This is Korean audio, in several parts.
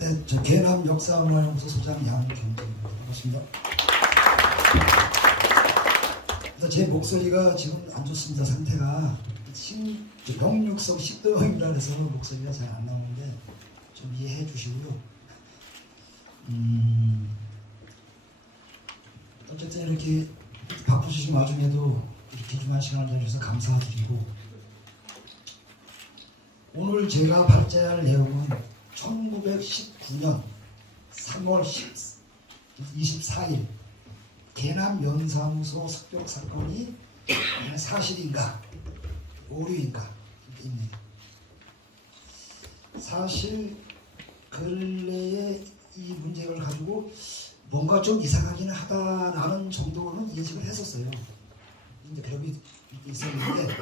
네, 저 계남 역사문화연구소 소장 양경진입니다. 반갑습니다. 제 목소리가 지금 안 좋습니다. 상태가 역류성 식도염이라 해서 목소리가 잘 안 나오는데 좀 이해해 주시고요. 어쨌든 이렇게 바쁘신 와중에도 이렇게 귀중한 시간을 내주셔서 감사드리고, 오늘 제가 발제할 내용은 1919년 3월 24일 계남 면사무소 습격 사건이 사실인가 오류인가 입니다. 사실 근래에 이 문제를 가지고 뭔가 좀 이상하긴 하다라는 정도는 예측을 했었어요. 근데 그런 게 있었는데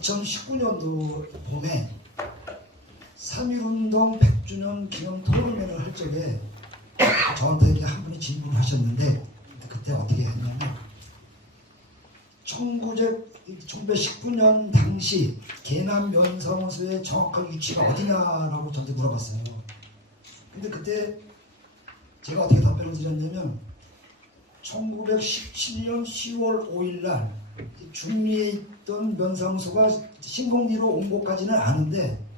2019년도 봄에 3.1운동 100주년 기념 토론회를 할 적에 저한테 이렇게 한 분이 질문을 하셨는데, 그때 어떻게 했냐면 1919년 당시 계남 면사무소의 정확한 위치가 어디냐라고 저한테 물어봤어요. 근데 그때 제가 어떻게 답변을 드렸냐면 1917년 10월 5일 날 중리에 있던 면사무소가 신공리로 온 곳까지는 아는데,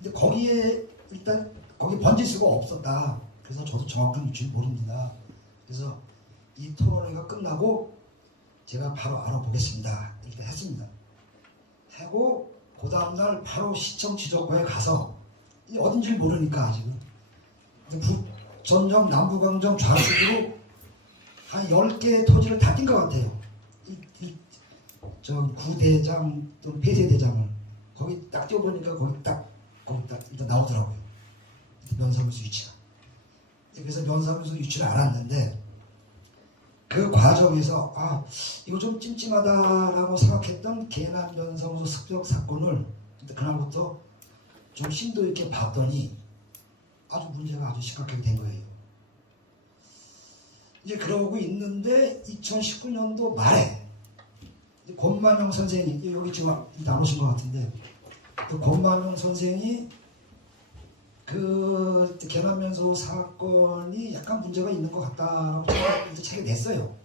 근데 거기에 일단 거기 번질 수가 없었다. 그래서 저도 정확한 위치를 모릅니다. 그래서 이 토론회가 끝나고 제가 바로 알아보겠습니다 이렇게 했습니다. 하고 그 다음날 바로 시청 지적과에 가서 어딘지 모르니까 아직은 북전정 남부강정 좌측으로 한 10개의 토지를 다 뛴 것 같아요. 저 구대장 또는 폐쇄대장을 거기 딱 뛰어보니까 거기 딱 일단 나오더라고요. 면사무소 위치가. 그래서 면사무소 위치를 알았는데, 그 과정에서 이거 좀 찜찜하다라고 생각했던 계남 면사무소 습격 사건을 그날부터 좀 심도 있게 봤더니 문제가 아주 심각하게 된 거예요. 이제 그러고 있는데 2019년도 말에 권만용 선생이, 여기 지금 안 오신 것 같은데, 그 권만용 선생이 그 계남 면사무소 사건이 약간 문제가 있는 것 같다라고 책을 냈어요.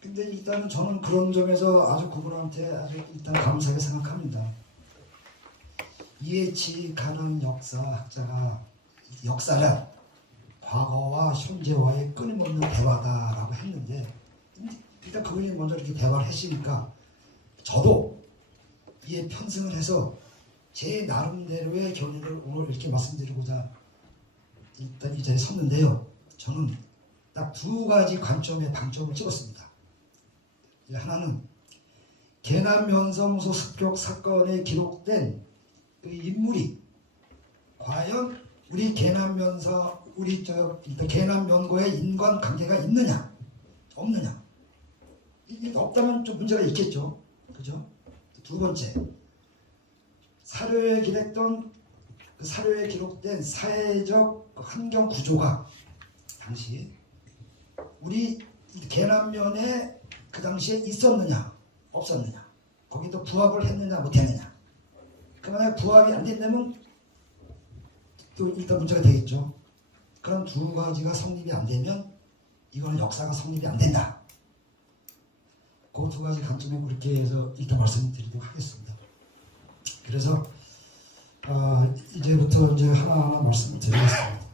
근데 일단은 저는 그런 점에서 아주 그분한테 아주 일단 감사하게 생각합니다. 이해치 가는 역사학자가 역사는 과거와 현재와의 끊임없는 대화다라고 했는데, 일단 그분이 먼저 이렇게 대화를 했으니까 저도 이에 편승을 해서 제 나름대로의 견해를 오늘 이렇게 말씀드리고자 일단 이 자리에 섰는데요. 저는 딱 두 가지 관점의 방점을 찍었습니다. 하나는 계남 면사무소 습격 사건에 기록된 그 인물이 과연 우리 계남 면과의 인간관계가 있느냐 없느냐. 없다면 좀 문제가 있겠죠. 그죠? 두 번째, 사료에 기록된 사회적 환경 구조가 당시 우리 계남면에 그 당시에 있었느냐 없었느냐, 거기도 부합을 했느냐 못했느냐. 그만에 부합이 안 된다면 또 일단 문제가 되겠죠. 그런 두 가지가 성립이 안 되면 이거는 역사가 성립이 안 된다. 그 두 가지 관점에 그렇게 해서 일단 말씀드리도록 하겠습니다. 그래서 이제부터 이제 하나하나 말씀을 드리겠습니다.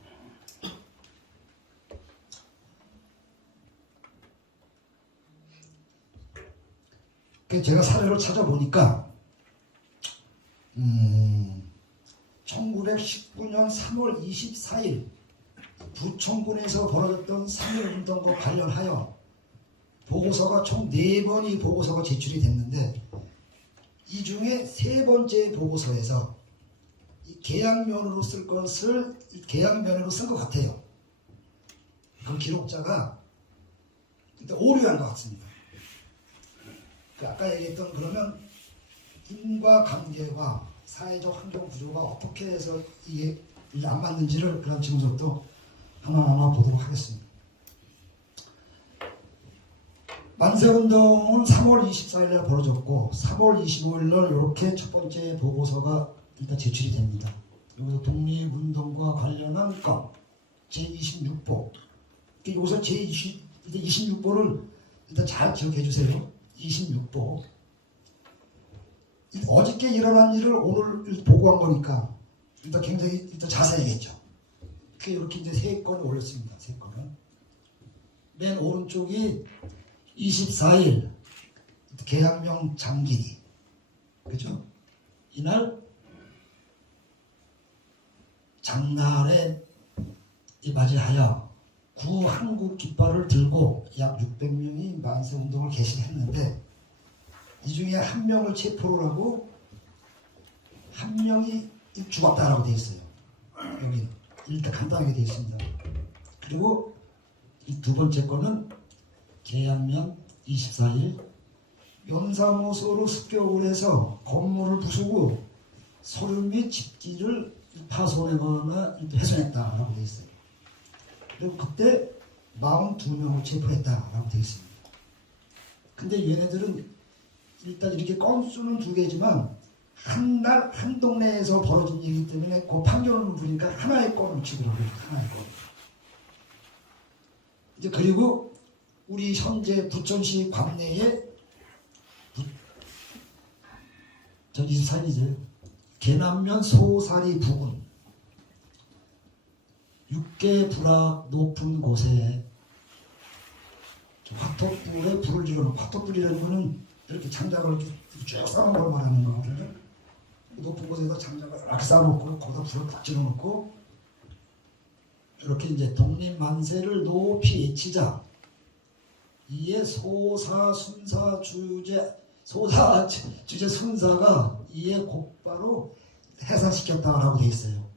제가 사례를 찾아보니까 1919년 3월 24일 부천군에서 벌어졌던 3.1운동과 관련하여 보고서가 총 4번이 보고서가 제출이 됐는데, 이 중에 3번째 보고서에서 이 계양면으로 쓸 것을 계양면으로 쓴 것 같아요. 그 기록자가 일단 오류한 것 같습니다. 아까 얘기했던, 그러면 인과관계와 사회적 환경 구조가 어떻게 해서 이게 안 맞는지를 그다음 지금부터 하나하나 보도록 하겠습니다. 만세운동은 3월 24일에 벌어졌고 3월 25일 날 이렇게 첫 번째 보고서가 일단 제출이 됩니다. 요 독립운동과 관련한 건 제26보. 여기서 제26보를 일단 잘 기억해 주세요. 26보. 어저께 일어난 일을 오늘 보고한 거니까 일단 굉장히 일단 자세하겠죠. 이렇게 이제 3건을 올렸습니다. 3건을. 맨 오른쪽이 24일 계양명 장길이. 그죠? 이날 장날에 맞이하여 구한국 깃발을 들고 약 600명이 만세운동을 개시했는데 이 중에 한 명을 체포를 하고 한 명이 죽었다라고 되어 있어요. 여기 일단 간단하게 되어 있습니다. 그리고 이 두 번째 거는 계양면 24일 면사무소로 습격을 해서 건물을 부수고 서류 및 집기를 파손하거나 훼손했다라고 되어 있어요. 그리고 그때 42명을 체포했다라고 되어 있습니다. 근데 얘네들은 일단 이렇게 건수는 2개지만 한 동네에서 벌어진 일이기 때문에 그 판결을 보니까 하나의 건을 치더라고요. 하나의 건. 이제 그리고 우리 현재 부천시 관내에 저 24일이죠. 계남면 소사리 부근 6개 부락 높은 곳에 화토불에 불을 지르는, 화토불이라는 거는 이렇게 장작을 쭉 쌓아놓은 걸 말하는 거거든요. 높은 곳에서 장작을 이렇게 쌓아놓고 거기다 불을 딱 지르놓고 이렇게 이제 독립만세를 높이 외치자 이에 소사 주제 순사가 이에 곧바로 해산시켰다라고 돼 있어요.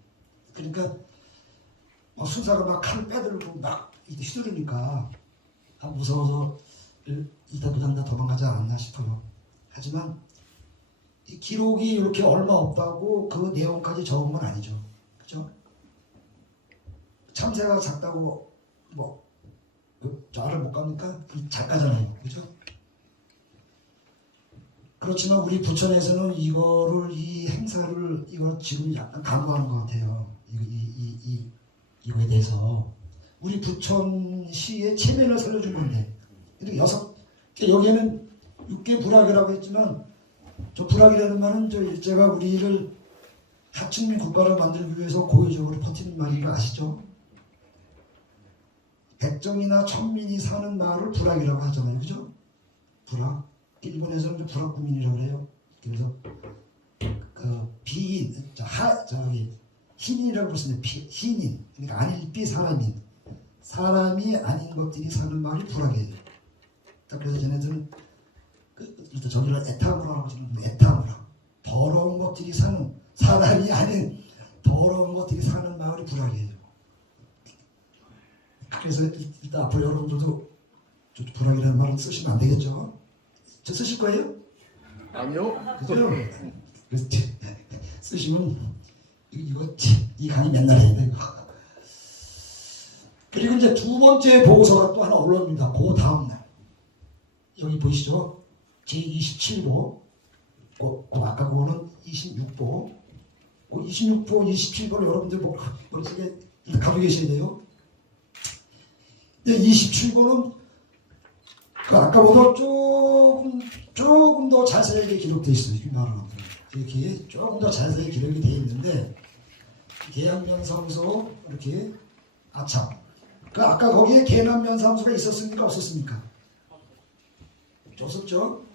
그러니까 순사가 막 칼을 빼들고 막 휘두르니까 무서워서 일단 그냥 다 도망가지 않았나 싶어요. 하지만 이 기록이 이렇게 얼마 없다고 그 내용까지 적은 건 아니죠. 그죠? 참새가 작다고 저 알을 못 갑니까? 그 작가잖아요. 그죠? 그렇지만 우리 부천에서는 이 행사를 이걸 지금 약간 강구하는 것 같아요. 이거에 대해서 우리 부천시의 체면을 살려준 건데 이렇게 여기에는 6개 부락이라고 했지만 저 부락이라는 말은 제가 우리를 하층민 국가를 만들기 위해서 고의적으로 퍼뜨린 말인 거 아시죠? 백정이나 천민이 사는 마을을 부락이라고 하잖아요. 그죠? 부락. 일본에서는 부락구민이라고 해요. 그래서 비인, 흰인이라고 부르는데 흰인, 그러니까 아닐비 사람이 아닌 것들이 사는 마을이 부락이에요. 그래서 쟤네들은 일단 저기를 에타무라고 하는 에타무라. 더러운 것들이 사는 사람이 아닌 더러운 것들이 사는 마을이 부락이에요. 그래서 일단 앞으로 여러분들도 부락이라는 말은 쓰시면 안 되겠죠? 저 쓰실 거예요? 아니요. 그죠? 그래서 쓰시면 이 강의 맨날 해야 돼. 그리고 이제 두 번째 보고서가 또 하나 올라옵니다. 그 다음날 여기 보이시죠? 제27보 아까 그거는 26보 26보, 27보를 여러분들 머릿속에 가지고 계셔야 돼요. 27보는 그 아까보다 조금 더 자세하게 기록되어 있어요. 이렇게 조금 더 자세히 기록이 되어 있는데 계양면사무소 이렇게 아참 아까 거기에 계남면사무소가 있었습니까? 없었습니까? 없었죠?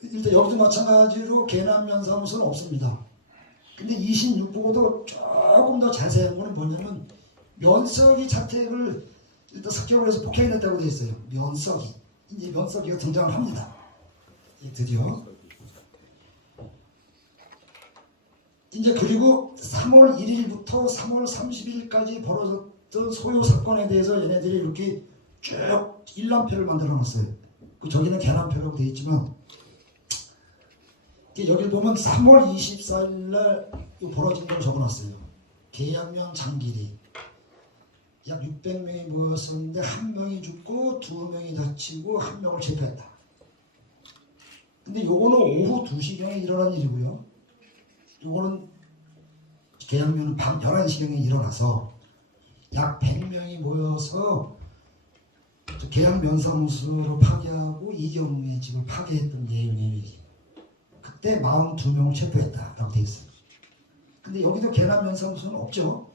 일단 여기도 마찬가지로 계남면사무소는 없습니다. 근데 26보고도 조금 더 자세한 거는 뭐냐면 면석이 자택을 일단 습격을 해서 폭행했다고 되어 있어요. 이제 면석이가 등장을 합니다. 드디어. 이제 그리고 3월 1일부터 3월 30일까지 벌어졌던 소요 사건에 대해서 얘네들이 이렇게 쭉 일람표를 만들어 놨어요. 저기는 계남표라고 되어 있지만 여기 보면 3월 24일 날 벌어진 걸 적어 놨어요. 계양면 장길이 약 600명이 모였었는데 1명이 죽고 2명이 다치고 1명을 체포했다. 근데 요거는 오후 2시경에 일어난 일이고요. 요거는 계양면은 밤 11시경에 일어나서 약 100명이 모여서 계양면사무소를 파괴하고 이경웅의 집을 파괴했던 내용이 그때 42명을 체포했다라고 되어 있어요. 근데 여기도 계양면사무소는 없죠.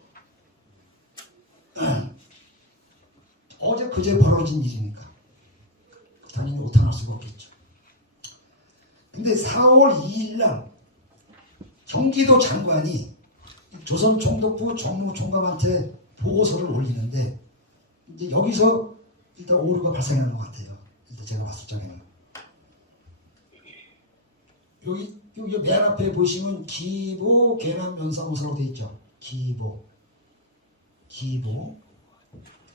어제 그제 벌어진 일이니까 당연히 오탄할 수가 없겠죠. 근데 4월 2일 날 경기도 장관이 조선총독부 정무총감한테 보고서를 올리는데 이제 여기서 일단 오류가 발생한 것 같아요. 일단 제가 봤을 적에는 여기 맨 앞에 보시면 기보 계남면사무소라고 되어 있죠. 기보.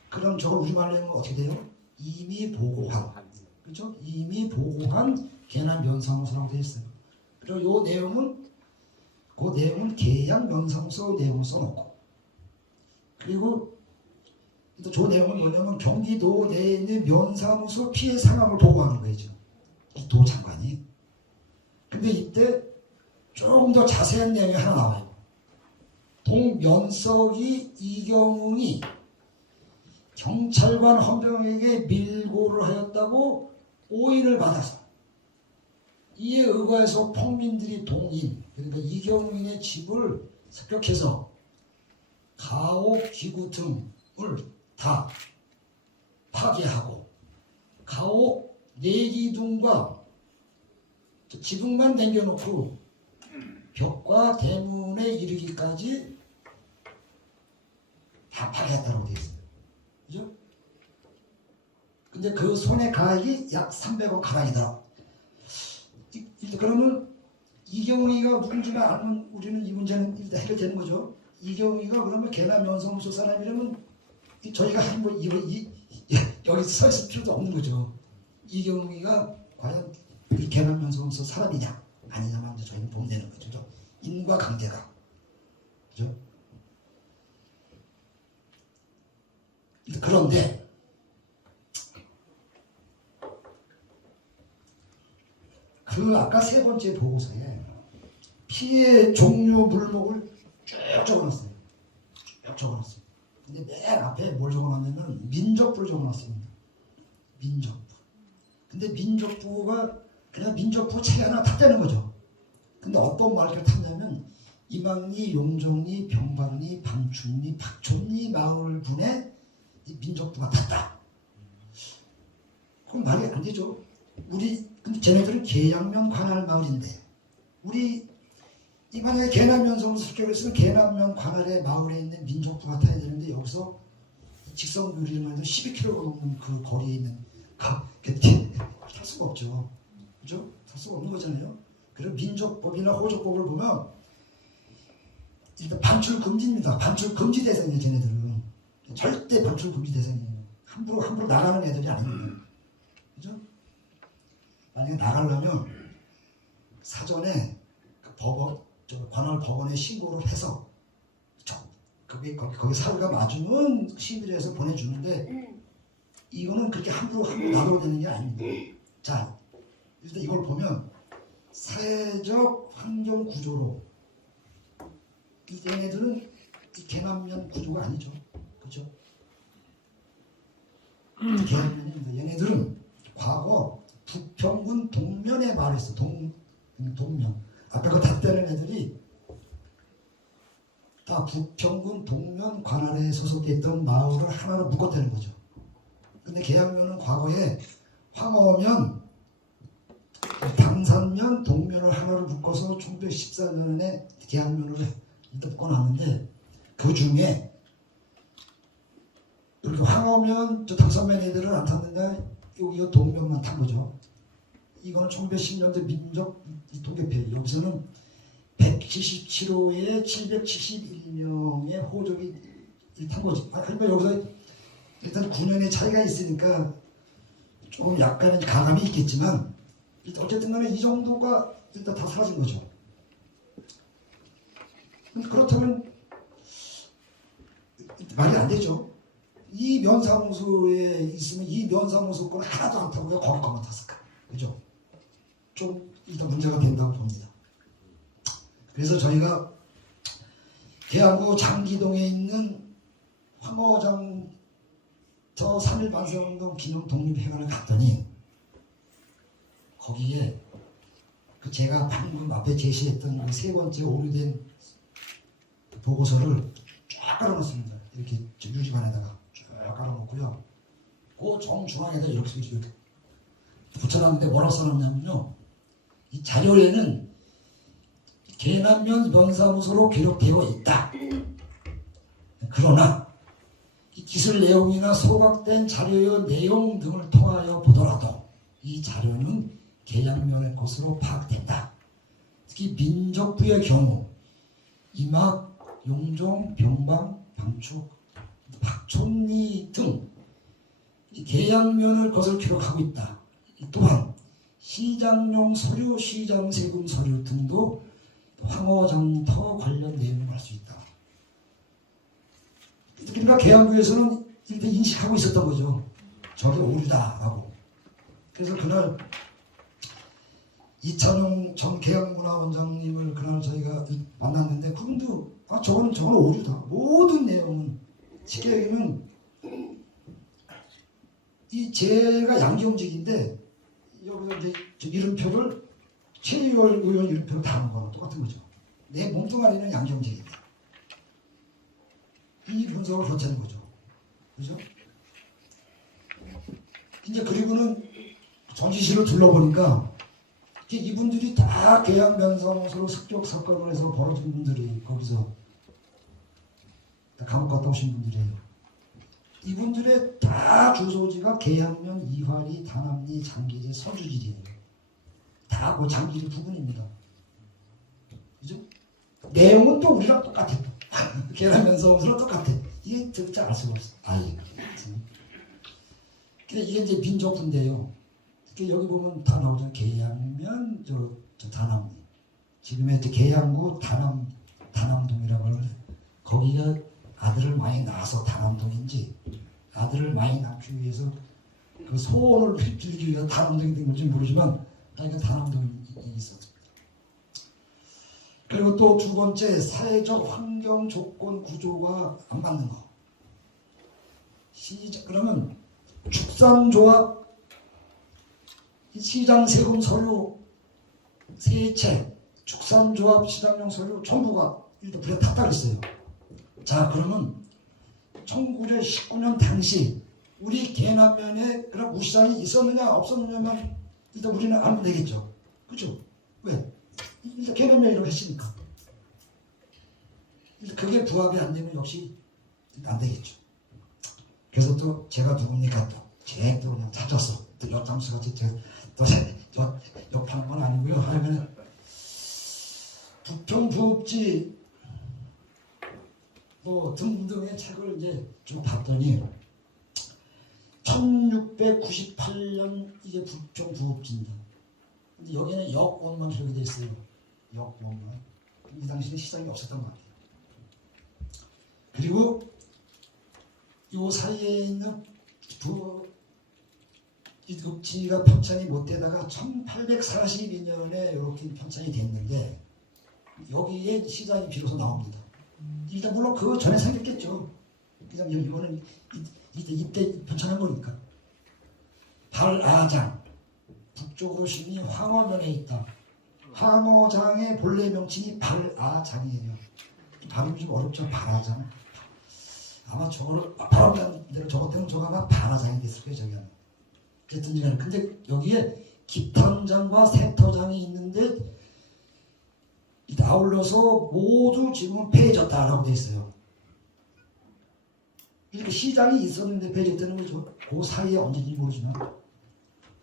그럼 저걸 우리말로 하면 어떻게 돼요? 이미 보고한. 그렇죠? 이미 보고한 계남면사무소라고 되어 있어요. 그리고 요 내용은 그 내용은 계양면사무소 내용을 써놓고 그리고 저 내용은 뭐냐면 경기도 내에 있는 면사무소 피해 상황을 보고하는 거예요. 지금 이 도 장관이. 근데 이때 조금 더 자세한 내용이 하나 나와요. 동면석이 이경웅이 경찰관 헌병에게 밀고를 하였다고 오인을 받아서 이에 의거해서 평민들이 동인 그러니까 이경웅의 집을 습격해서 가옥 기구 등을 다 파괴하고 가옥 내기둥과 지붕만 남겨놓고 벽과 대문에 이르기까지 다 파괴했다고 되어 있어요. 그죠? 근데 그 손해 가액이 약 300억 가량이더라. 그러면 이경웅이가 누군지만 알면 우리는 이 문제는 일단 해결되는 거죠. 이경웅이가 그러면 계남면사무소 사람이라면 저희가 한번 여기 서 있을 필요도 없는 거죠. 이경웅이가 과연 이 계남면사무소 사람이냐 아니냐만 이제 저희는 보면 되는 거죠. 인과관계가. 그죠? 그런데 그 아까 세 번째 보고서에 피해 종류 물목을 쭉 적어놨어요. 쭉 적어놨어요. 근데 맨 앞에 뭘 적어놨냐면 민족부를 적어놨습니다. 민족부. 근데 민족부가 그냥 민족부 책 하나 탔다는 거죠. 근데 어떤 말을 탔냐면 이망리, 용정리, 병방리, 방춘리, 박촌리 마을분에 민족부가 탔다. 그럼 말이 안 되죠. 근데 쟤네들은 계양면 관할 마을인데 우리 만약에 계남면사무소 습격했으면 계남면 관할의 마을에 있는 민족부가 타야 되는데 여기서 직선거리만 해도 12km가 넘는 그 거리에 있는 탈 수가 없죠. 그죠? 탈 수가 없는 거잖아요. 그리고 민족법이나 호족법을 보면 일단 반출 금지입니다. 반출 금지 대상이에요. 쟤네들은 절대 반출 금지 대상이에요. 함부로 나가는 애들이 아닙니다. 그죠? 만약에 나가려면 사전에 그 관할 법원에 신고를 해서 거기 사유가 맞으면 시민회에서 보내주는데 이거는 그렇게 함부로 놔둬도 되는 게 아닙니다. 자, 일단 이걸 보면 사회적 환경 구조로 얘네들은 이 계남면 구조가 아니죠. 그렇죠? 계남면입니다. 얘네들은 과거 부평군 동면에 말했어. 동면. 아까 그 닷대는 애들이 다 부평군 동면 관할에 소속됐던 마을을 하나로 묶었다는 거죠. 근데 계양면은 과거에 황허면, 당산면, 동면을 하나로 묶어서 1914년에 계양면으로 묶어놨는데 그 중에 이렇게 황허면, 당산면 애들은 안 탔는데 여기 동면만 탄 거죠. 이거는 1910년대 민족 통계표예요. 여기서는 177호에 771명의 호족이 탄 거지. 그러니까 여기서 일단 9년의 차이가 있으니까 조금 약간의 가감이 있겠지만 어쨌든 간에 이 정도가 일단 다 사라진 거죠. 그렇다면 말이 안 되죠. 이 면사무소에 있으면 이 면사무소 건 하나도 안 타고 왜 거기 것만 탔을까? 그죠? 좀 일단 문제가 된다고 봅니다. 그래서 저희가 계양구 장기동에 있는 황허장 저 3.1 반성운동 기념 독립회관을 갔더니 거기에 그 제가 방금 앞에 제시했던 그 세 번째 오류된 보고서를 쫙 깔아놓습니다. 이렇게 유리반에다가 쫙 깔아놓고요. 그 정중앙에다 이렇게 붙여놨는데 뭐라고 써놨냐면요. 이 자료에는 계남면 면사무소로 기록되어 있다. 그러나 이 기술 내용이나 소각된 자료의 내용 등을 통하여 보더라도 이 자료는 계양면의 것으로 파악된다. 특히 민족부의 경우 이막, 용종, 병방, 방축, 박촌리 등 계양면의 것을 기록하고 있다. 또한 시장용 서류, 시장세금 서류 등도 황허장터 관련 내용을 알 수 있다. 그러니까 계양구에서는 이렇게 인식하고 있었던 거죠. 저게 오류다라고. 그래서 그날 이찬용 전 계양문화원장님을 그날 저희가 만났는데 그분도 저건 오류다. 모든 내용은 쉽게 얘기하면 이 제가 양경직인데 여기서 이제 이름표를 최유월 의원 이름표로 다른 거랑 똑같은 거죠. 내 몸뚱아리는 양경직인데 이 분석을 거치는 거죠. 그죠? 이제 그리고는 전시실을 둘러보니까 이분들이 다 계양면사무소로 습격 사건을 해서 벌어진 분들이 거기서 다 감옥 갔다 오신 분들이에요. 이분들의 다 주소지가 계양면, 이화리, 다남리, 장기제, 서주질이에요. 다 그 장기제 부분입니다. 그죠? 내용은 또 우리랑 똑같아. 계양면사무소랑 똑같아. 이게 진짜 알 수가 없어. 아예. 근데 이게 이제 민족부인데요. 여기 보면 다 나오잖아요. 계양면, 저 다남리. 지금의 이제 계양구 다남동이라고 하는데 거기가 아들을 많이 낳아서 다남동인지 아들을 많이 낳기 위해서 그 소원을 빌기 위해서 다남동이 된 건지 모르지만 그러니까 다남동이 있었습니다. 그리고 또 두 번째 사회적 환경 조건 구조가 안 맞는 거. 그러면 축산조합 시장 세금 서류 세채 축산조합 시장용 서류 전부가 일단 불에 탔다 그랬어요. 자 그러면 1919년 당시 우리 계남면에 그런 우시장이 있었느냐 없었느냐만 일단 우리는 알면 되겠죠. 그죠? 왜? 일단 계남면이라고 했으니까. 일단 그게 부합이 안 되면 역시 안 되겠죠. 그래서 또 제가 누굽니까 또 제 또 그냥 찾았어. 또 여장수 같이 또 옆하는 건 아니고요. 하면 부평부업지 뭐 등등의 책을 이제 좀 봤더니 1698년 이게 부평부업지입니다. 근데 여기는 역원만 기록이 되어 있어요. 역원만. 이 당시에 시장이 없었던 것 같아요. 그리고 요 사이에 있는 이 읍지가 편찬이 못 되다가 1842년에 이렇게 편찬이 됐는데 여기에 시장이 비로소 나옵니다. 일단 물론 그 전에 생겼겠죠. 그냥 이거는 이때 편찬한 거니까. 발아장 북쪽으로 심이 황허면에 있다. 황허장의 본래 명칭이 발아장이에요. 발음이 좀 어렵죠. 발아장. 아마 저거를 발음한 대로 저것 때문에 저거 아마 발아장이 됐을 거예요. 저기 그랬든지 간에. 근데 여기에 기탄장과 세터장이 있는데 아울러서 모두 지금은 폐해졌다라고 되어 있어요. 이렇게 시장이 있었는데 폐해졌다는 거죠. 그 사이에 언제인지 모르지만.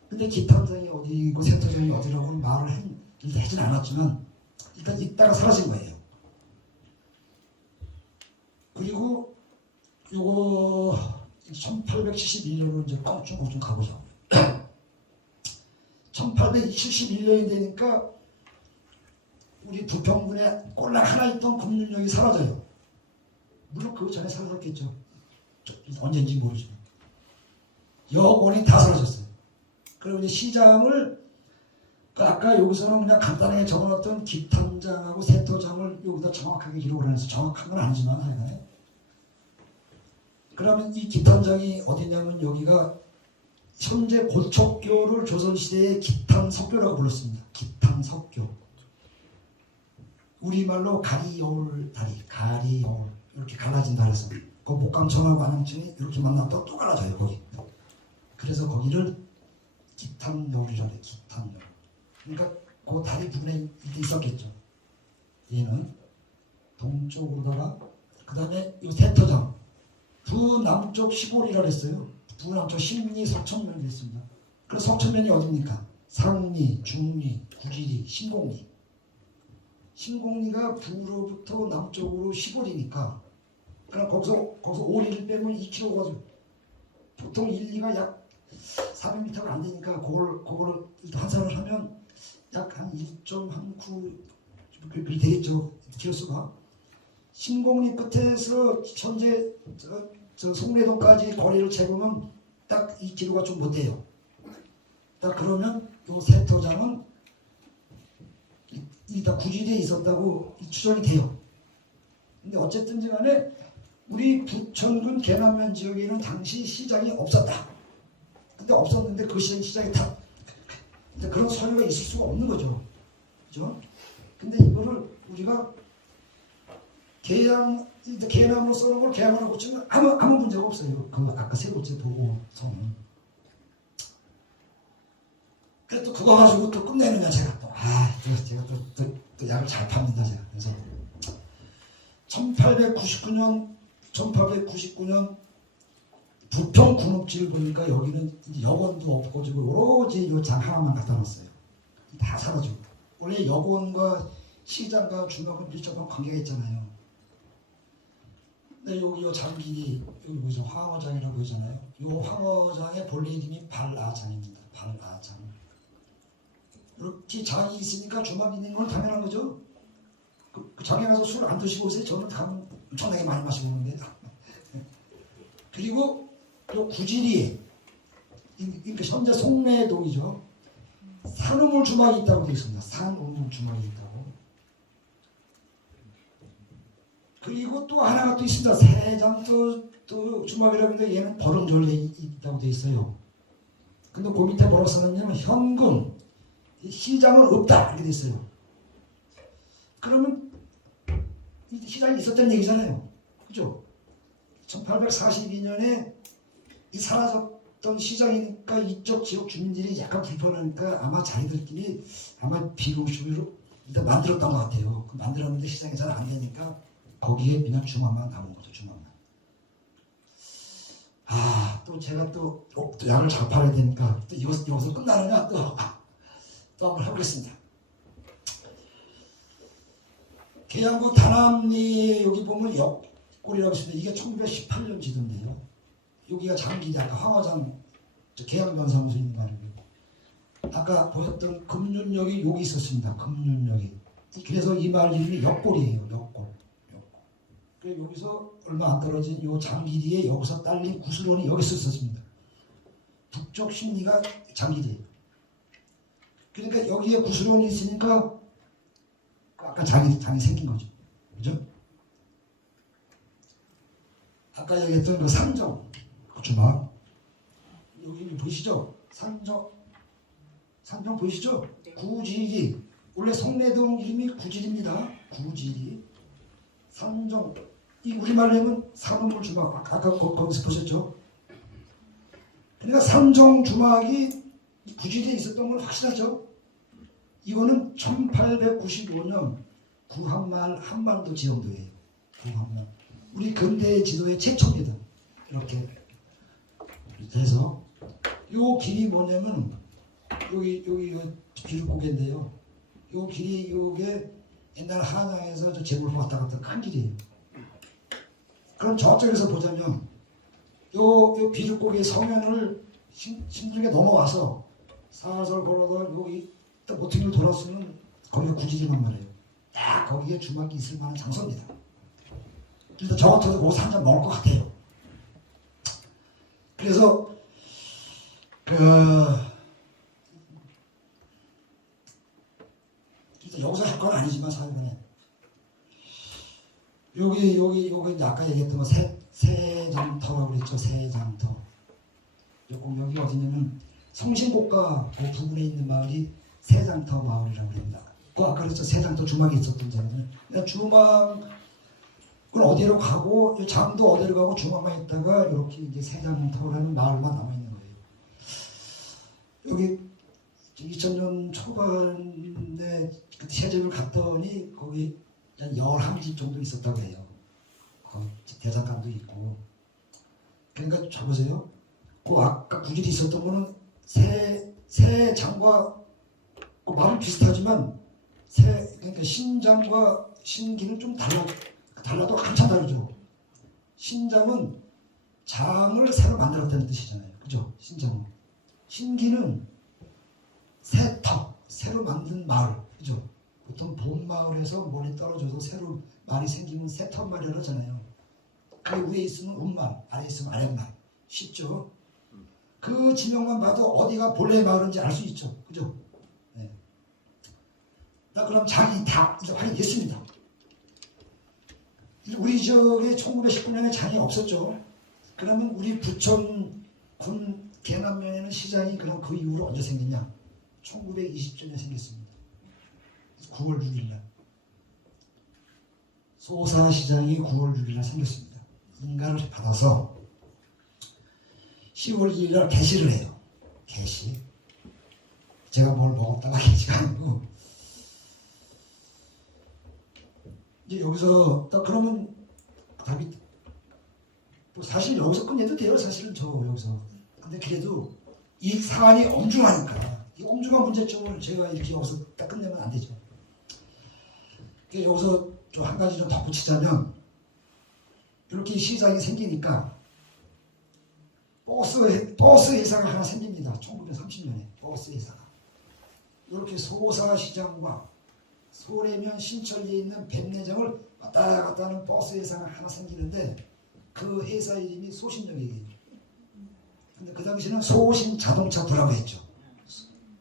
근데 기탄장이 어디고 세터장이 어디라고는 말을 하진 않았지만 일단 있다가 사라진 거예요. 그리고 요거 1871년으로 이제 쭉 가보죠. 1871년이 되니까 우리 부평군에 꼴랑 하나 있던 금융력이 사라져요. 물론 그 전에 사라졌겠죠. 언제인지 모르지만. 역원이 다 사라졌어요. 그리고 이제 시장을 아까 여기서는 그냥 간단하게 적어놨던 기탐장하고 세터장을 여기다 정확하게 기록을 해서 정확한 건 아니지만 하여간에. 그러면 이 기탐장이 어디냐면 여기가 현재 고척교를 조선시대의 기탐석교라고 불렀습니다. 기탐석교. 우리말로 가리여울 다리, 가리여울 이렇게 갈라진다 그래서 그 목감천하고 안양천이 이렇게 만났다 또 갈라져요 거기. 그래서 거기를 기탐여울이라고 해요. 기탐여울. 그러니까 그 다리 부분에 있었겠죠. 얘는 동쪽으로다가 그 다음에 이 세터장 부남쪽 시골이라 그랬어요. 부남쪽 신리 석천면이 있습니다. 그래서 석천면이 어디입니까? 상리, 중리, 구지리, 신공리. 신공리가 부로부터 남쪽으로 시골이니까 그럼 거기서 오리를 빼면 2km가 보통 1, 2가 약 400m가 안 되니까 그거를 환산을 하면 약 한 1.19 그렇게 되겠죠. 키로수가. 신공리 끝에서 현재 저 송내동까지 거리를 재보면 딱 2km가 좀 못 돼요. 딱 그러면 요 세터장은 다 구지대에 있었다고 추정이 돼요. 근데 어쨌든 간에 우리 부천군 계남면 지역에는 당시 시장이 없었다. 근데 없었는데 그 시장이 다 그런 소유가 있을 수가 없는 거죠. 그죠? 근데 이거를 우리가 계남으로 써놓은 걸 계양으로 고치면 아무 문제가 없어요. 그 아까 세 번째 보고서는. 그래서 또 그거 가지고 또 끝내느냐 제가 제가 또 약을 잘 팝니다 제가. 그래서 1899년 부평 군업지를 보니까 여기는 여관도 없고 지금 오로지 요 장 하나만 갖다 놨어요. 다 사라지고. 원래 여관과 시장과 중역은 밀접한 관계가 있잖아요. 근데 여기 요 장길이 여기 보이죠? 황허장이라고 보이잖아요. 요 황허장의 본래 이름이 발아장입니다. 발아장. 이렇게 장이 있으니까 주막이 있는 건 당연한 거죠. 그 장에 가서 술 안 드시고 오세요. 저는 가면 엄청나게 많이 마시고 오는데. 그리고 요 구지리, 그러니까 현재 송내동이죠. 산우물 주막이 있다고 되어 있습니다. 산우물 주막이 있다고. 그리고 또 하나가 또 있습니다. 세장 또 주막이라고 하는데 얘는 버릉졸에 있다고 되어 있어요. 근데 그 밑에 뭐라고 써놨냐면 현금, 시장은 없다 이렇게 되어 있어요. 그러면 시장이 있었다는 얘기잖아요. 그죠? 1842년에 이 사라졌던 시장이니까 이쪽 지역 주민들이 약간 불편하니까 아마 자기들끼리 아마 비공식으로 일단 만들었던 것 같아요. 만들었는데 시장이 잘 안 되니까 거기에 그냥 중앙만 남은 거죠. 중앙만. 또 제가 또 약을 잘 팔아야 되니까 또 여기서 끝나느냐 또 한번 해보겠습니다. 계양구 다남리 여기 보면 역골이라고 있습니다. 이게 1918년 지도인데요. 여기가 장길이 아까 황허장 계양변사무소인 거 아니고 아까 보였던 금륜역이 여기 있었습니다. 금륜역이. 그래서 이 마을 이름이 역골이에요. 역골. 그래서 여기서 얼마 안 떨어진 요 장길이에 여기서 딸린 구슬원이 여기 있었습니다. 북쪽 심리가 장길이에요. 그러니까 여기에 구슬원이 있으니까 아까 장이 생긴 거죠. 그죠? 아까 얘기했던 그 산정 주막 여기 보이시죠? 산정 보이시죠? 구지리 원래 송내동 이름이 구지리입니다. 구지리 산정 이 우리말로 하면 산우물 주막 아까 거기서 보셨죠? 그러니까 산정 주막이 구지리에 있었던 건 확실하죠? 이거는 1895년 구한말 한반도 지형도예요. 구한말 우리 근대 지도의 최초입니다. 이렇게 해서 요 길이 뭐냐면 여기 비루고개인데요. 요 길이 요게 옛날 한양에서 저 제물포 왔다 갔다 큰 길이에요. 그럼 저쪽에서 보자면 요 비루고개 서면을 신중에 넘어와서 살살 걸어서 여기 또 모퉁이를 돌았으면 거기가 구지리란 말이에요. 딱 거기에 주막이 있을 만한 장소입니다. 일단 저 같아도 거기서 한 잔 먹을 것 같아요. 그래서 여기서 할 건 아니지만 사실은 여기 이제 아까 얘기했던 거 세장터라고 그랬죠. 세장터. 여기 어디냐면 성신고가 그 부근에 있는 마을이 세장터 마을이라고 합니다. 그 아까 그랬죠. 세장터 주막이 있었던 데는. 주막은 어디로 가고 장도 어디로 가고 주막만 있다가 이렇게 이제 세장터라는 마을만 남아 있는 거예요. 여기 2000년 초반에 세점을 갔더니 거기 한 11집 정도 있었다고 해요. 대장간도 있고. 그러니까 저보세요. 그 아까 구질이 있었던 거는 새 장과 말은 비슷하지만 그러니까 신장과 신기는 좀 달라도 한참 다르죠. 신장은 장을 새로 만들었다는 뜻이잖아요. 그죠? 신장은. 신기는 새로 만든 마을. 그죠? 보통 본 마을에서 멀리 떨어져서 새로 말이 생기면 새터 말이라고 하잖아요. 그 위에 있으면 운말, 아래에 있으면 아랫말. 쉽죠? 그 지명만 봐도 어디가 본래 마을인지 알 수 있죠. 그죠? 네. 그럼 장이 다 확인됐습니다. 우리 지역에 1919년에 장이 없었죠. 그러면 우리 부천군 계남면에는 시장이 그럼 그 이후로 언제 생겼냐? 1920년에 생겼습니다. 9월 6일날. 소사시장이 9월 6일날 생겼습니다. 인가를 받아서 10월 2일날 개시를 해요. 개시. 제가 뭘 먹었다가 개시가 아니고. 이제 여기서 딱 그러면 답이 또 사실 여기서 끝내도 돼요. 사실은 저 여기서. 근데 그래도 이 사안이 엄중하니까 이 엄중한 문제점을 제가 이렇게 여기서 딱 끝내면 안 되죠. 여기서 좀 한 가지 좀 덧붙이자면 이렇게 시장이 생기니까 버스 회사가 하나 생깁니다. 1930년에 버스 회사가. 이렇게 소사시장과 소래면 신천리에 있는 백내장을 왔다 갔다 하는 버스 회사가 하나 생기는데 그 회사 이름이 소신역이에요. 근데 그 당시는 소신자동차부라고 했죠.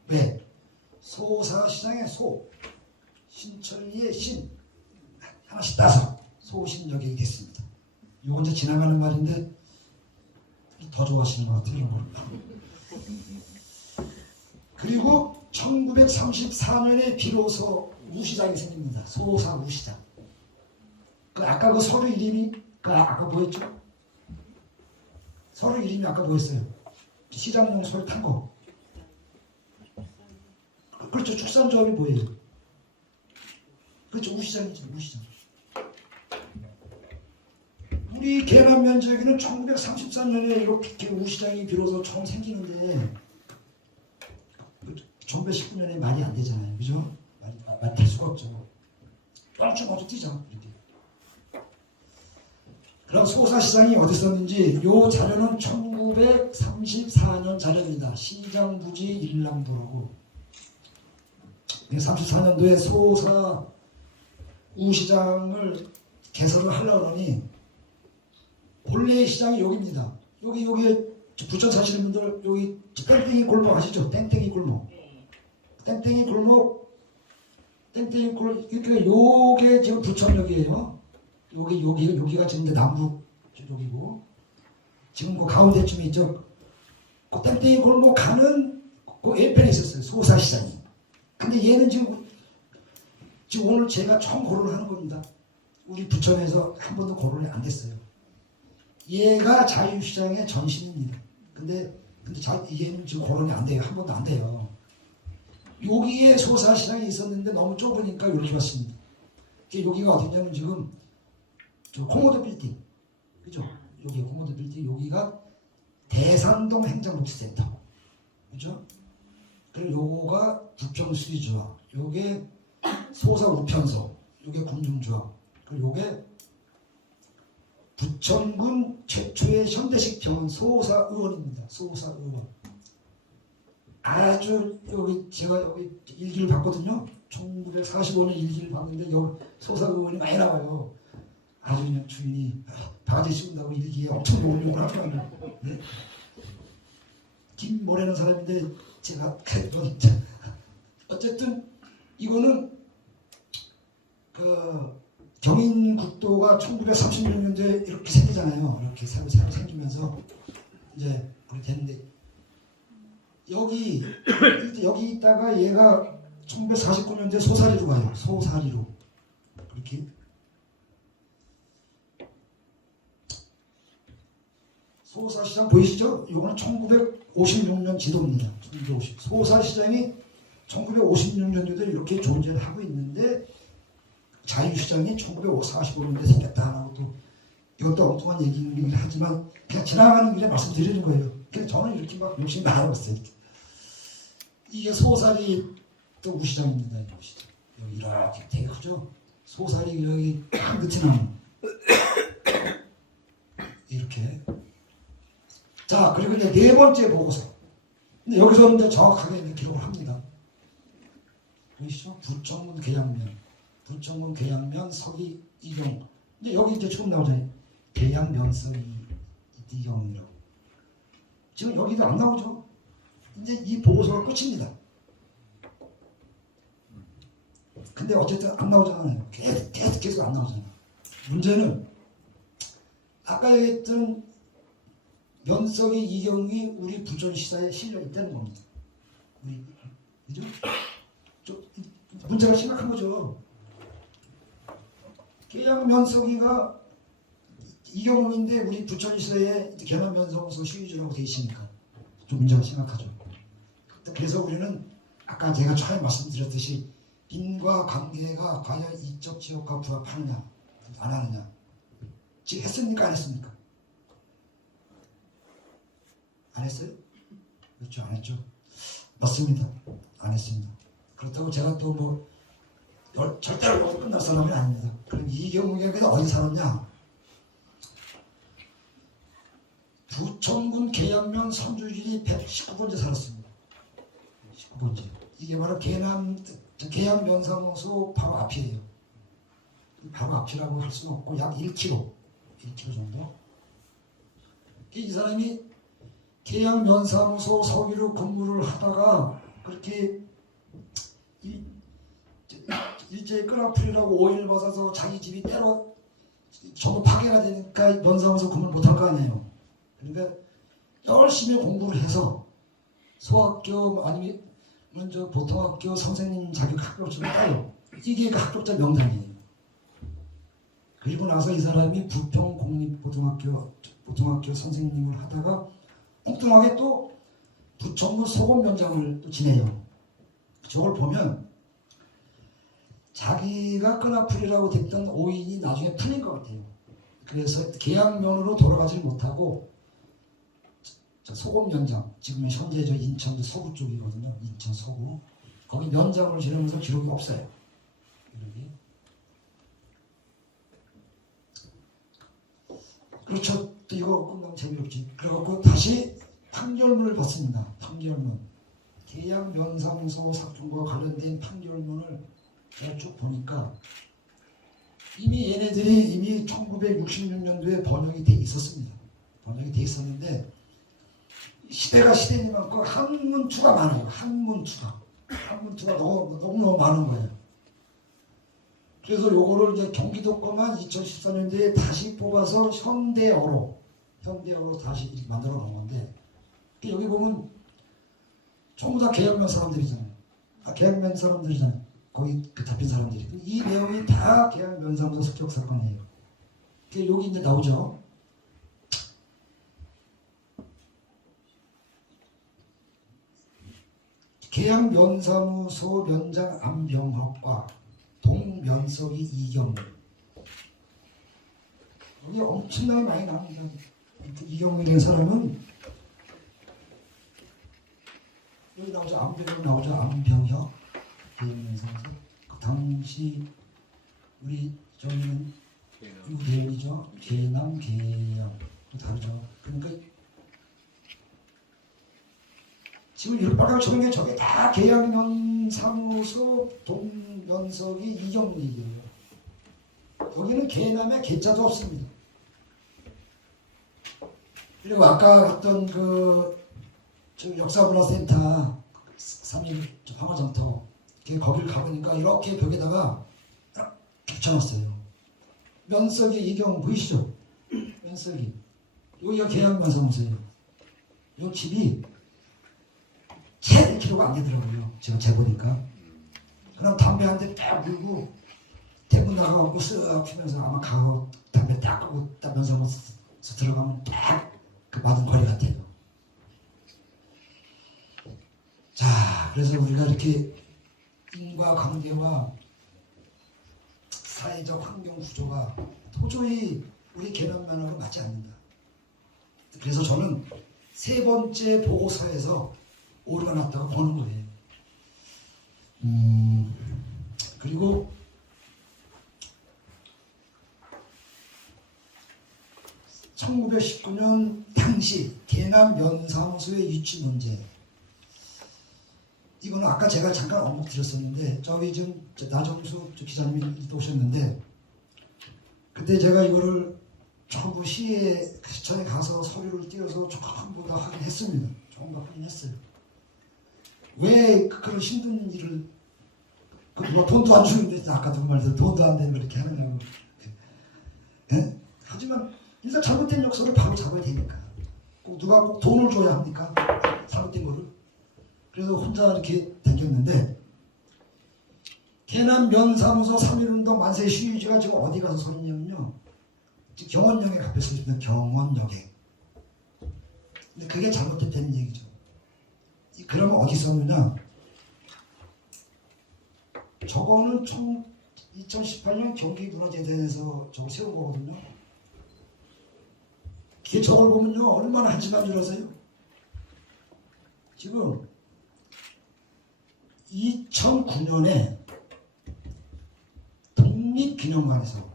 왜? 소사시장의 소, 신천리의 신 하나씩 따서 소신역이 됐습니다. 이건 이제 지나가는 말인데 더 좋아하시는 것 같아요. 그리고 1934년에 비로소 우시장이 생깁니다. 소사 우시장. 아까 그 서류 이름이 아까 뭐였죠? 서류 이름이 아까 뭐였어요? 시장용 서류 탄 거. 그렇죠. 축산조합이 뭐예요? 그렇죠. 우시장이죠. 우시장. 우리 계남면 지역에는 1933년에 이렇게 우시장이 비로소 처음 생기는데 1919년에 말이 안 되잖아요. 그죠? 말이 될 수가 없죠. 뻥충 뛰죠. 이렇게. 그럼 소사시장이 어디 있었는지 이 자료는 1934년 자료입니다. 시장부지 일남부라고. 34년도에 소사 우시장을 개설을 하려고 하니 본래의 시장이 여기입니다. 여기 부천 사시는 분들 여기 땡땡이 골목 아시죠? 땡땡이 골목. 땡땡이 골목 그러니까 요게 지금 부천역이에요. 여기가 지금 남북 쪽이고 지금 그 가운데쯤에 있죠. 그 땡땡이 골목 가는 그 A편에 있었어요. 소사시장이. 근데 얘는 지금 오늘 제가 처음 거론을 하는 겁니다. 우리 부천에서 한 번도 거론이 안 됐어요. 얘가 자유시장의 전신입니다. 근데 얘는 지금 거론이 안 돼요. 한 번도 안 돼요. 여기에 소사시장이 있었는데 너무 좁으니까 이렇게 왔습니다. 여기가 어디냐면 지금 코모도 빌딩. 그죠? 여기 코모도 빌딩. 여기가 대산동 행정복지센터. 그죠? 그리고 요거가 부평수리조합. 요게 소사우편소. 요게 군중조합. 그리고 요게 부천군 최초의 현대식 병원 소사의원입니다. 소사의원. 아주 제가 여기 일기를 봤거든요. 1945년 일기를 봤는데 여기 소사의원이 많이 나와요. 아주 그냥 주인이 바가지 씌운다고 일기에 엄청 욕을 하더라고요. 네? 김모래는 사람인데 제가 어쨌든 이거는 그 경인국도가 1936년도에 이렇게 생기잖아요. 이렇게 새로 생기면서 이제 그렇게 됐는데 여기 있다가 얘가 1949년도에 소사리로 가요. 소사리로 그렇게 소사시장 보이시죠? 이거는 1956년 지도입니다. 1950. 소사시장이 1956년도에 이렇게 존재를 하고 있는데 자유시장이 1945년도에 생겼다 하고 또 이것도 엉뚱한 얘기긴 하지만 그냥 지나가는 길에 말씀드리는 거예요. 그래서 저는 이렇게 막 욕심이 많았어요. 이게 소사리 또 우시장입니다. 우시장. 여기 이렇게 되게 크죠? 소사리 여기 끝이 나는 이렇게. 자, 그리고 이제 네 번째 보고서. 근데 여기서 이제 정확하게 이제 기록을 합니다. 보이시죠? 부천군 계양면 서기 이경. 이제 여기 이제 처음 나오잖아요. 계양면 서기 이경이라고. 지금 여기도 안 나오죠? 이제 이 보고서가 끝입니다. 근데 어쨌든 안 나오잖아요. 계속 안 나오잖아요. 문제는 아까 얘기했던 면석이 이경이 우리 부천시사에 실려 있다는 겁니다. 그죠? 문제가 심각한 거죠. 계양 면석이가 이경인데 우리 부천시사에 계양 면석서 시유주라고 되어 있으니까 좀 문제가 심각하죠. 그래서 우리는 아까 제가 처음에 말씀드렸듯이 인과 관계가 과연 이적 지역과 부합하느냐 안 하느냐 지금 했습니까 안 했습니까? 안 했어요? 그렇죠, 안 했죠. 맞습니다. 안 했습니다. 그렇다고 제가 또 뭐 절대로 모두 끝날 사람이 아닙니다. 그럼 이경욱에게는 어디 살았냐? 부천군 계양면 선주진이 119번째 살았습니다. 19번째. 이게 바로 계양면사무소 바로 앞이에요. 바로 앞이라고 할 수는 없고 약 1km 정도. 이 사람이 계양면사무소 서기로 근무를 하다가 그렇게 일제히 끈아풀이라고 오해를 받아서 자기 집이 때로 전부 파괴가 되니까 면사무소 근무를 못할 거 아니에요. 그러니까 열심히 공부를 해서 소학교 아니면 먼저 보통학교 선생님 자격 합격증을 따요. 이게 그 합격자 명단이에요. 그리고 나서 이 사람이 부평공립고등학교 선생님을 하다가 엉뚱하게 또 부천구 소금면장을 또 지내요. 저걸 보면 자기가 끈아풀이라고 됐던 오인이 나중에 풀린 것 같아요. 그래서 계양면으로 돌아가지 못하고 소금면장, 지금 현재 저 인천 서구 쪽이거든요. 인천 서구. 거기 면장을 지내면서 기록이 없어요. 기록이. 그렇죠. 또 이거 끝나면 재미없지. 그래갖고 다시 판결문을 받습니다. 판결문. 계양면사무소 사건과 관련된 판결문을 제가 쭉 보니까 이미 얘네들이 이미 1966년도에 번역이 돼 있었습니다. 번역이 돼 있었는데 시대가 시대니만큼 한문투가 많아요. 한문투가 너무 많은 거예요. 그래서 요거를 이제 경기도 거만 2014년도에 다시 뽑아서 현대어로 다시 만들어 놓은 건데 여기 보면 전부 다 계양면 사람들이잖아요. 계양면 사람들이잖아요. 거기 그 잡힌 사람들이. 이 내용이 다 계양면사무소 습격 사건이에요. 여기 이제 나오죠. 계양면사무소 면장 안병학과 동면석이 이경우. 여기 엄청나게 많이 나옵니다. 이경우라는 사람은 여기 나오죠. 안병혁 나오죠. 안병혁. 계양면사무소. 그 당시 우리 저기는 대우이죠. 계남, 계양 또 다르죠. 그러니까 지금 이렇게 빨갛게 쳐놓은 게 저게 다 계양면사무소 동면석이 이경리예요. 여기는 계남에 계자도 없습니다. 그리고 아까 했던 그 역사문화센터 3일 황화점터 거기를 가보니까 이렇게 벽에다가 이렇게 붙여놨어요. 면석이 이경 보이시죠? 면석이. 여기가 계양면사무소예요. 요 집이 채 1kg가 안 되더라고요. 제가 재보니까. 그럼 담배 한 대 딱 물고 대문 나가고 쓱 피면서 아마 가고 담배 딱 끄고 딱 면사무소 들어가면 딱 그 맞은 거리 같아요. 자, 그래서 우리가 이렇게 인과관계와 사회적 환경 구조가 도저히 우리 계남면하고 맞지 않는다. 그래서 저는 세 번째 보고서에서 오류가 났다고 보는 거예요. 그리고 (1919년) 당시 계남면사무소의 유치 문제, 이거는 아까 제가 잠깐 언급 드렸었는데 저기 지금 나정수 기자님이 오셨는데 그때 제가 이거를 전부 시청에 가서 서류를 띄워서 전부 다 확인했습니다. 전부 다 확인했어요. 왜 그런 힘든 일을 누가 돈도 안 주는데 아까 그 말에서 돈도 안 되는 걸 이렇게 하느냐고. 예? 하지만 일단 잘못된 역사를 바로 잡아야 되니까. 꼭 누가 꼭 돈을 줘야 합니까? 잘못된 거를. 그래서 혼자 이렇게 다녔는데 계남면사무소 3.1운동 만세 시위지가 지금 어디 가서 서 있냐면요. 경원역에 앞에 서 있습니다. 경원역에. 근데 그게 잘못됐다는 얘기죠. 그러면 어디 있었느냐? 저거는 2018년 경기문화재단에서 저거 세운 거거든요. 그게 저걸 보면요. 얼마나 한심한 줄 아세요? 지금 2009년에 독립기념관에서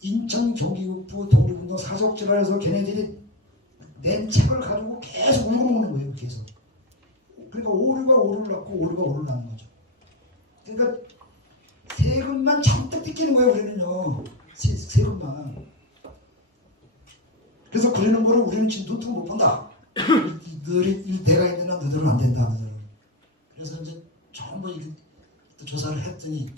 인천 경기북부 독립운동 사적지라에서 걔네들이 낸 책을 가지고 계속 울고먹는 거예요. 계속. 그러니까 오류가 오류를 낳고 오류가 오류를 낳는 거죠. 그러니까 세금만 잔뜩 뜯기는 거예요. 우리는요. 세금만. 그래서 그러는 거를 우리는 지금 눈뜨고 못 본다. 너희 내가 있는 한 너희들은 안 된다. 너희들은. 그래서 이제 전부 이렇게 또 조사를 했더니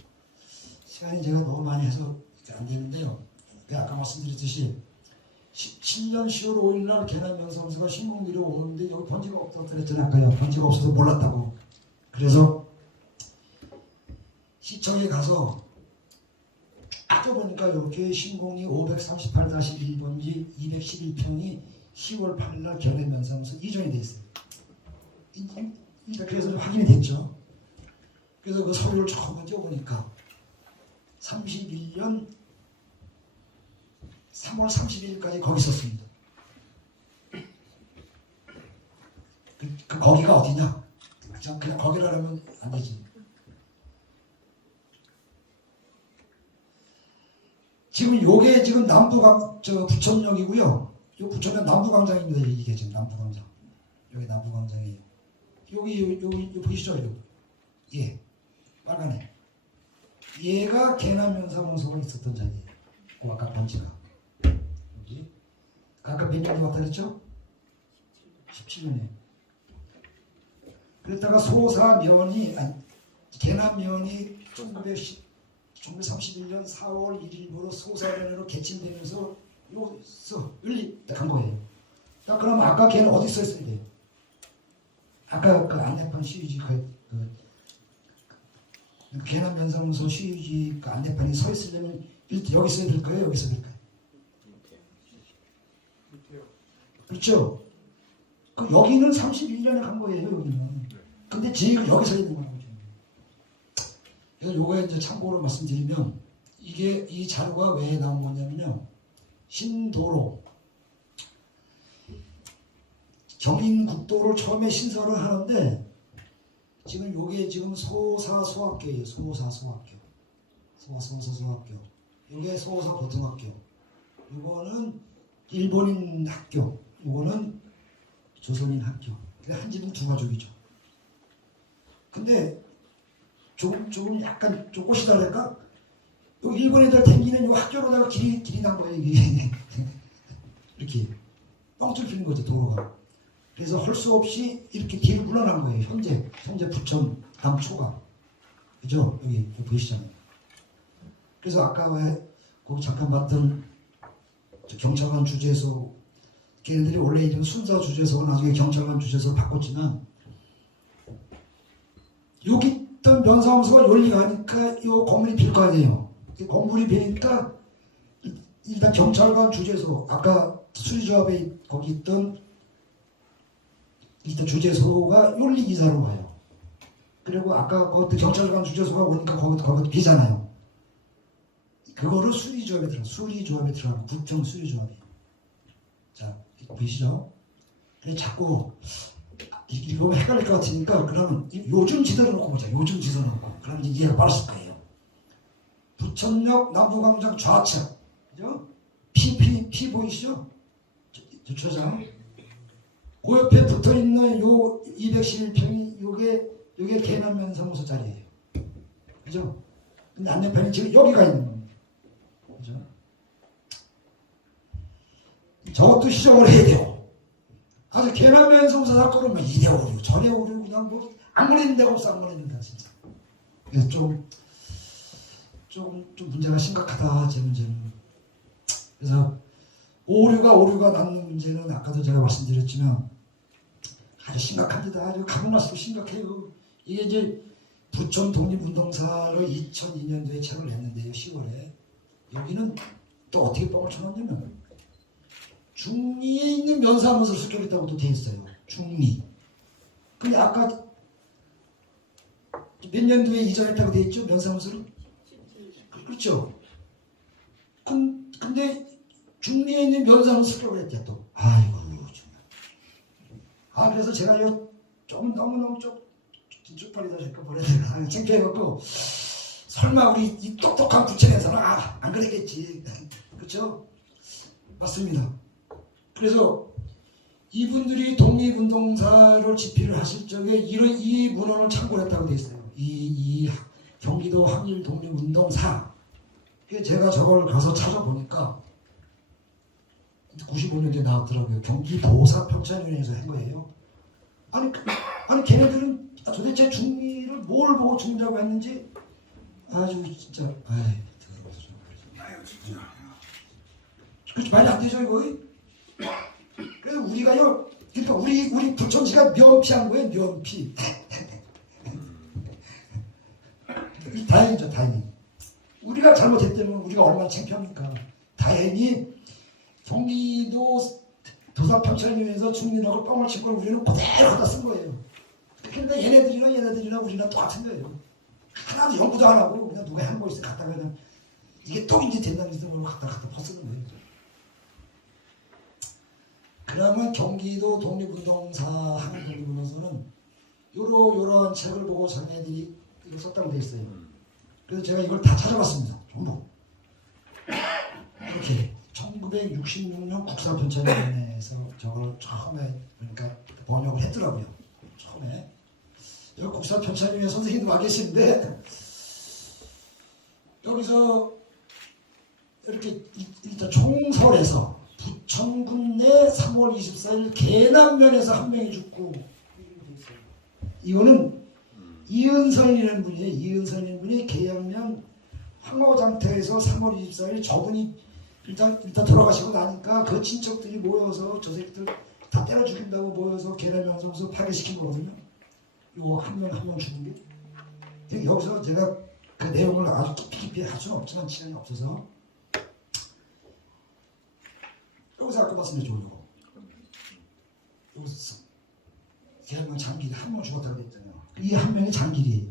시간이 제가 너무 많이 해서 안 되는데요. 아까 말씀드렸듯이 17년 10월 5일 날 계남면사무소가 신공리로 오는데 여기 번지가 없다고 그랬잖아요. 아까요. 번지가 없어서 몰랐다고. 그래서 시청에 가서 쫙 보니까 이렇게 신공리 538-1번지 211평이 10월 8일 날 계남면사무소 이전이 돼 있어요. 그래서 확인이 됐죠. 그래서 그 서류를 전부 띄워보니까 31년 3월 31일까지 거기 있었습니다. 거기가 어디냐? 그냥 거기라면 안 되지. 지금 요게 지금 부천역이고요. 요 부천역 남부광장입니다. 이게 지금 남부광장. 여기 남부광장이에요. 여기 보이시죠? 여기. 예. 빨간에. 얘가 계남면사무소가 있었던 자리예요. 그 아까 번지가. 여기. 아까 몇 년이 왔다 그랬죠? 17년에. 그랬다가 계남면이 1931년 4월 1일부로 소사면으로 개칭되면서 여기서 간 거예요. 그럼 아까 걔는 어디 서 있어야 돼요? 아까 그 안내판 시위지 계남면사무소 시위지 그 안내판이 서 있으려면 여기 있어야 될 거예요? 여기 있어야 될 거예요? 그렇죠? 여기는 31년에 간 거예요. 여기는. 근데 지금 여기 서 있는 거예요. 그래서 요거에 이제 참고로 말씀드리면 이 자료가 왜 나온 거냐면요. 신도로 경인국도를 처음에 신설을 하는데 지금 요게 지금 소사소학교예요. 소사소학교. 요게 소사고등학교. 요거는 일본인 학교. 요거는 조선인 학교. 한 집은 두 가족이죠. 근데 조금 약간 좀 꽃이 달랄까? 요 일본 애들 댕기는 요 학교로다가 길이 난 거예요. 이게 이렇게 뻥 뚫히는 거죠. 도로가. 그래서 할 수 없이 이렇게 길을 물러난 거예요. 현재 부천 남초가. 그죠? 여기 보이시잖아요. 그래서 아까 왜 거기 잠깐 봤던 저 경찰관 주재소 걔네들이 원래 이제 순사 주재소가 나중에 경찰관 주재소 바꿨지만 여기 있던 면사무소가 연리가 하니까 이 건물이 빌 거 아니에요. 이 건물이 비니까 일단 경찰관 주재소 아까 수리조합에 거기 있던 일단 주재소가 윤리기사로 와요. 그리고 아까 거기 경찰관 주재소가 오니까 거기도 비잖아요. 그거를 수리조합에 들어가고 부평 수리조합이. 자 보이시죠? 그래 자꾸 이거 헷갈릴 것 같으니까 그러면 요즘 지도를 놓고 보자. 요즘 지도 놓고 그러면 이제 이해가 빠르실 거예요. 부천역 남부광장 좌측, 그죠? P 보이시죠? 저 주차장. 그 옆에 붙어 있는 요 211평이 요게 개남면 사무소 자리예요. 그죠? 근데 안내편이 지금 여기가 있는 겁니다. 그죠? 저것도 시정을 해야 돼요. 아주 개남면 사무소 사건은 뭐 이래 오류 저래 오류 그냥 뭐 안 걸리는 데가 없어 안 걸리는 데가 진짜. 그래서 좀 문제가 심각하다 제 문제는. 그래서 오류가 낳는 문제는 아까도 제가 말씀드렸지만 아주 심각합니다. 아주 가뭄할수록 심각해요. 이게 이제 부천 독립운동사로 2002년도에 책을 냈는데요. 10월에. 여기는 또 어떻게 뻥을 쳐놨냐면 중리에 있는 면사무소를 습격했다고도 돼 있어요. 중리. 근데 아까 몇 년도에 이전했다고 돼 있죠? 면사무소를? 그렇죠. 근데 중리에 있는 면사무소 습격을 했대 또. 아이고 정말. 그래서 제가 이거 좀 너무너무 쪽팔리다 싶고 뭐래야 창피해갖고 설마 우리 이 똑똑한 부천에서는 안 그랬겠지. 그렇죠? 맞습니다. 그래서 이분들이 독립운동사를 집필을 하실 적에 이 문헌을 참고를 했다고 되어 있어요. 이 경기도 항일 독립운동사. 제가 저걸 가서 찾아보니까 95년도에 나왔더라고요. 경기도사 평창위원회에서 한 거예요. 아니 걔네들은 도대체 중리를 뭘 보고 중리라고 했는지 아주 진짜 진짜. 그렇지 말이 안 되죠 이거. 그래서 우리가요, 그러니까 우리 부천시가 면피한 거예요, 면피. 다행이죠, 다행히. 우리가 잘못했다면 우리가 얼마나 창피합니까? 다행히 경기도 도사평창위원회에서 중리라고 뻥을 친 걸 우리는 그대로 갖다 쓴 거예요. 그러니까 얘네들이나 우리나 똑같은 거예요. 하나도 연구도 안 하고 그냥 누가 한 거 있어 갖다가 그냥 이게 또 이제 된다는 짓을 갖다 퍼쓰는 거예요. 그러면 경기도 독립운동사 항일 독립운동사는 요런 책을 보고 자기네들이 이걸 썼다고 돼 있어요. 그래서 제가 이걸 다 찾아봤습니다. 전부. 이렇게 1966년 국사편찬위원회에서 저걸 처음에 그러니까 번역을 했더라고요. 처음에. 여기 국사편찬위원회 선생님도 와 계시는데 여기서 이렇게 일단 총설에서 부천군 내 3월 24일 개남면에서 한 명이 죽고 이거는 이은선이라는 분이에요. 이은선이라는 분이 계양면 황허장터에서 3월 24일 저분이 일단 돌아가시고 나니까 그 친척들이 모여서 저 새끼들 다 때려 죽인다고 모여서 개남면에서 파괴시킨 거거든요. 요 한 명 죽은 게. 여기서 제가 그 내용을 아주 깊이 할 수는 없지만 시간이 없어서 여기서 아까 말씀드렸죠. 여기서 개항면 장길이 한 명 죽었다고 했잖아요. 이 한 명이 장길이에요.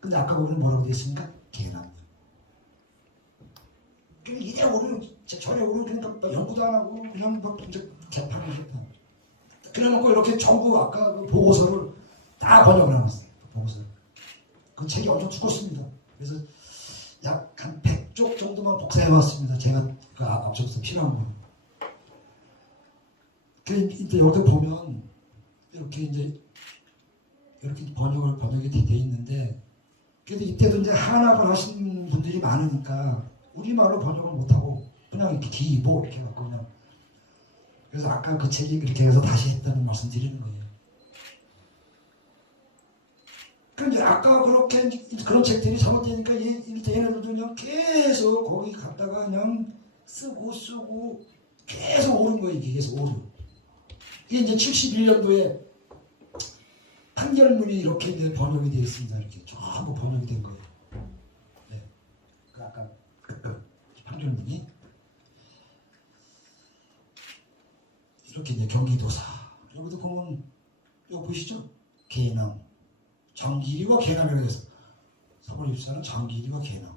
근데 아까 거기는 뭐라고 되어 있습니까? 개남. 그러니까 이래 오르 저래 오르 그러니까 연구도 안 하고 그냥 뭐 이제 개판을 했다. 그래놓고 이렇게 전부 아까 그 보고서를 다 번역을 해놨어요. 보고서. 그 책이 엄청 두껍습니다. 그래서 약 한 100쪽 정도만 복사해왔습니다. 제가 그 앞쪽에서 필요한 거. 이제 여기도 보면 이렇게 번역이 돼 있는데 그래도 이때도 이제 한학을 하신 분들이 많으니까 우리말로 번역을 못하고 그냥 이렇게 기보 이렇게 갖고 그냥 그래서 아까 그 책이 그렇게 해서 다시 했다는 말씀 드리는 거예요. 그런데 아까 그렇게 그런 책들이 잘못되니까 얘네들도 그냥 계속 거기 갔다가 그냥 쓰고 계속 오른 거예요. 이게 계속 오르. 이게 이제 71년도에 판결문이 이렇게 이제 번역이 되어 있습니다. 이렇게 전부 번역이 된 거예요. 네. 그 아까 판결문이 이렇게 이제 경기도사 여기도 보면 이거 보시죠? 개남 정길이와 개남이라고 해서 서울 입사는 정길이와 개남.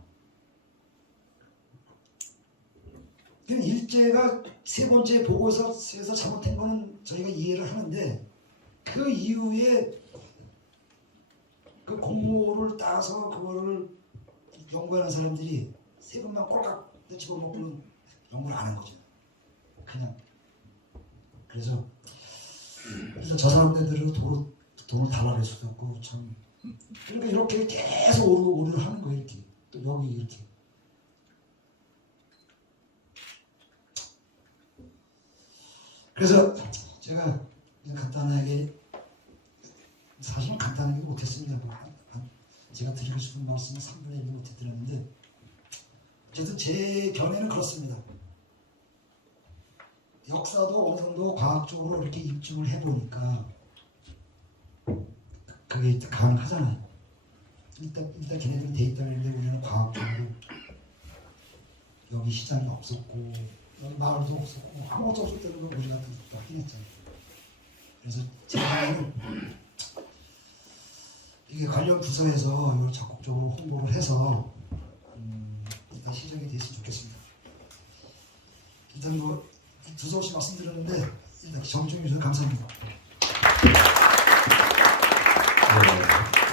일제가 세 번째 보고서에서 잘못된 거는 저희가 이해를 하는데 그 이후에 그 공모를 따서 그거를 연구하는 사람들이 세금만 꼴깍 집어먹고는 연구를 안 한 거죠. 그냥 그래서 저 사람들은 돈을 달라낼 수도 없고 참 그러니까 이렇게 계속 오류를 하는 거예요. 이렇게 또 여기 이렇게 그래서 제가 간단하게 사실은 간단하게 못했습니다. 제가 드리고 싶은 말씀은 3분의 1도 못해드렸는데 어쨌든 제 견해는 그렇습니다. 역사도 어느 정도 과학적으로 이렇게 입증을 해보니까 그게 가능하잖아요. 일단 걔네들은 데이터를 내는데 우리는 과학적으로 여기 시장이 없었고 여기 마을도 없었고 아무것도 없을 때는 우리가 다 확인했잖아요. 그래서 제가 이게 관련 부서에서 이걸 적극적으로 홍보를 해서 일단 시작이 됐으면 좋겠습니다. 일단 두서없이 말씀드렸는데 일단 정중해 주셔서 감사합니다.